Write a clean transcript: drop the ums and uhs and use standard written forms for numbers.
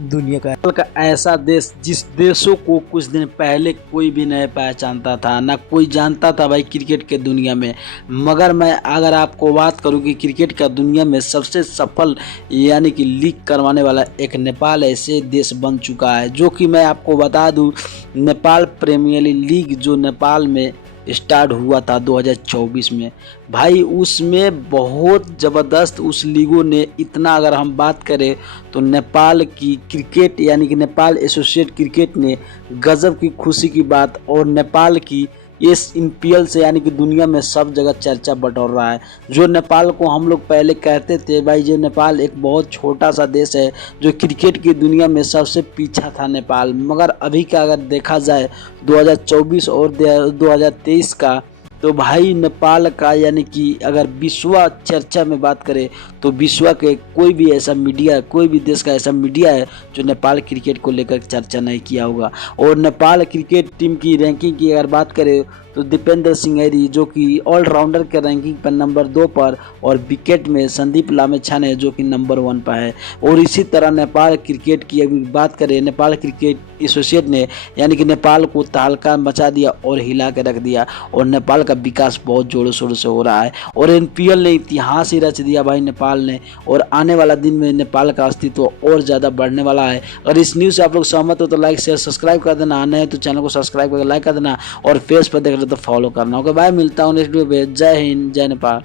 दुनिया का ऐसा देश जिस देशों को कुछ दिन पहले कोई भी नहीं पहचानता था, ना कोई जानता था भाई क्रिकेट के दुनिया में। मगर मैं अगर आपको बात करूं कि क्रिकेट का दुनिया में सबसे सफल यानी कि लीग करवाने वाला एक नेपाल ऐसे देश बन चुका है, जो कि मैं आपको बता दूं नेपाल प्रीमियर लीग जो नेपाल में स्टार्ट हुआ था 2024 में भाई, उसमें बहुत ज़बरदस्त उस लीगों ने इतना, अगर हम बात करें तो नेपाल की क्रिकेट यानी कि नेपाल एसोसिएट क्रिकेट ने गजब की खुशी की बात, और नेपाल की इस IPL से यानी कि दुनिया में सब जगह चर्चा बटोर रहा है। जो नेपाल को हम लोग पहले कहते थे भाई, जो नेपाल एक बहुत छोटा सा देश है जो क्रिकेट की दुनिया में सबसे पीछा था नेपाल, मगर अभी का अगर देखा जाए 2024 और 2023 का, तो भाई नेपाल का यानी कि अगर विश्व चर्चा में बात करें तो विश्व के कोई भी ऐसा मीडिया, कोई भी देश का ऐसा मीडिया है जो नेपाल क्रिकेट को लेकर चर्चा नहीं किया होगा। और नेपाल क्रिकेट टीम की रैंकिंग की अगर बात करें तो दीपेंद्र सिंह जो कि ऑलराउंडर के रैंकिंग पर नंबर 2 पर, और विकेट में संदीप लामेछाने जो कि नंबर 1 पर है। और इसी तरह नेपाल क्रिकेट की अभी बात करें, नेपाल क्रिकेट एसोसिएट ने यानी कि नेपाल को तहलका मचा दिया और हिला के रख दिया, और नेपाल का विकास बहुत जोरों शोरों से हो रहा है। और IPL ने इतिहास ही रच दिया भाई नेपाल ने, और आने वाला दिन में नेपाल का अस्तित्व और ज़्यादा बढ़ने वाला है। अगर इस न्यूज़ से आप लोग सहमत हो तो लाइक शेयर सब्सक्राइब कर देना, आने हैं तो चैनल को सब्सक्राइब करके लाइक कर देना, और फेस पर देख रहे तो फॉलो करना। ओके बाय, मिलता हूँ नेक्स्ट वीडियो पे। जय हिंद, जय नेपाल।